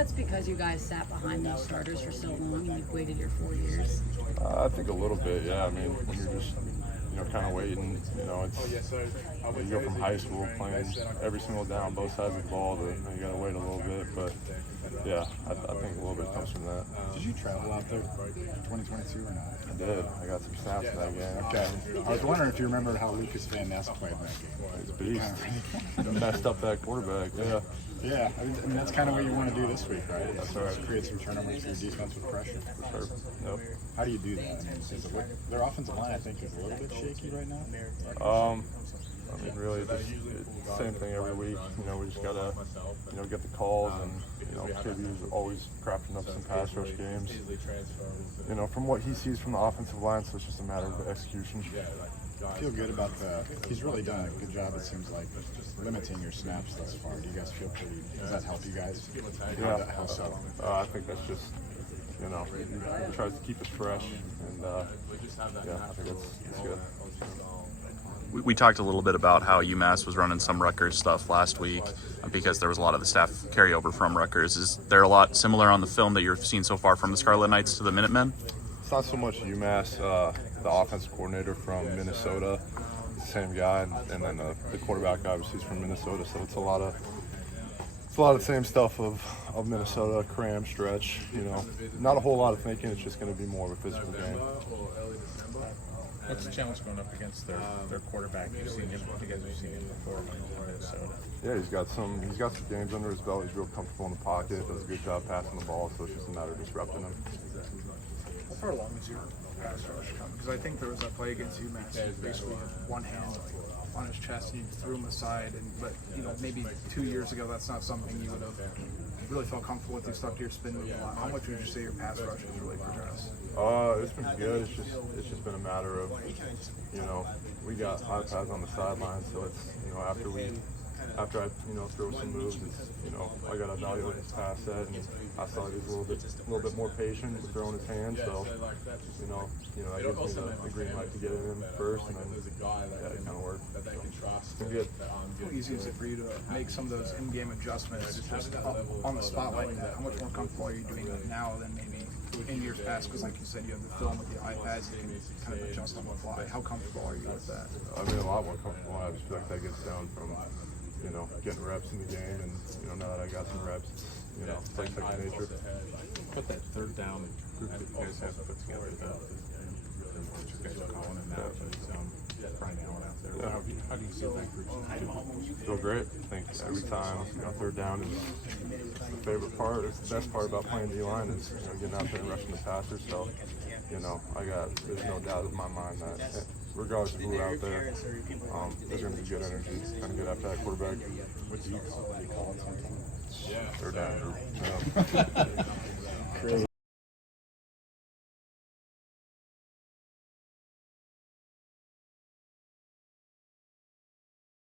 that's because you guys sat behind those starters for so long and you've waited your 4 years? I think a little bit, yeah. I mean, when you're just, kind of waiting, it's, you go from high school playing every single down, both sides of the ball, to you got to wait a little bit. But, yeah, I think a little bit comes from that. Did you travel out there 2022 or not? I did. I got some snaps in that game. Okay. I was wondering if you remember how Lucas Van Ness played in that game. He's a beast. Messed up that quarterback, yeah. Yeah, I mean, that's kind of what you want to do this week, right? That's right. Create some turnovers for your defense with pressure. For sure. Yep. How do you do that? I mean, their offensive line, I think, is a little bit shaky right now. I mean, really, just same thing every week. We just gotta, get the calls, and KB's always crafting up some pass rush games. From what he sees from the offensive line, so it's just a matter of execution. I feel good about he's really done a good job, it seems like, limiting your snaps thus far. Do you guys feel pretty, does that help you guys? Yeah. How so? I think that's just, he tries to keep it fresh, and I think that's good. We talked a little bit about how UMass was running some Rutgers stuff last week because there was a lot of the staff carryover from Rutgers. Is there a lot similar on the film that you've seen so far from the Scarlet Knights to the Minutemen? It's not so much UMass. The offensive coordinator from Minnesota, the same guy, and then the quarterback obviously is from Minnesota. So it's a lot of the same stuff of Minnesota, cram, stretch. Not a whole lot of thinking. It's just going to be more of a physical game. What's the challenge going up against their quarterback? You guys have seen him before when he was in Minnesota. Yeah, he's got some games under his belt. He's real comfortable in the pocket. Does a good job passing the ball. So it's just a matter of disrupting him. How far along is your pass rush come? Because I think there was that play against UMass. He basically had one hand on his chest and he threw him aside. But maybe 2 years ago, that's not something you would have really felt comfortable with. You stuck to your spin move a lot. How much would you say your pass rush has really progressed? It's been good. It's just been a matter of, we got iPads on the sideline, so it's, after I, throw some moves, it's, I got to evaluate his pass set, and I saw he was a little bit more patient with throwing his hands, so, that gives me the green light to get in first, and then, it kind of worked. It's been good. How easy is it for you to make some of those in-game adjustments just on the spot like that? How much more comfortable are you doing that now than maybe in years past? Because like you said, you have the film with the iPads, you can kind of adjust on the fly. How comfortable are you with that? I mean, a lot more comfortable. I just feel like that gets down from, getting reps in the game, and, now that I got some reps, it's like second nature. Put that third down group that you guys have put together, what you guys are calling it now, but Brian Allen out there. Yeah. How do you see that group? Feel great. I think every time, third down is the favorite part. It's the best part about playing D-line is, getting out there and rushing the passer. So, there's no doubt in my mind that regardless of who's out there, there's going to be good energy, kind of get after that quarterback. What do you call it? Third down group.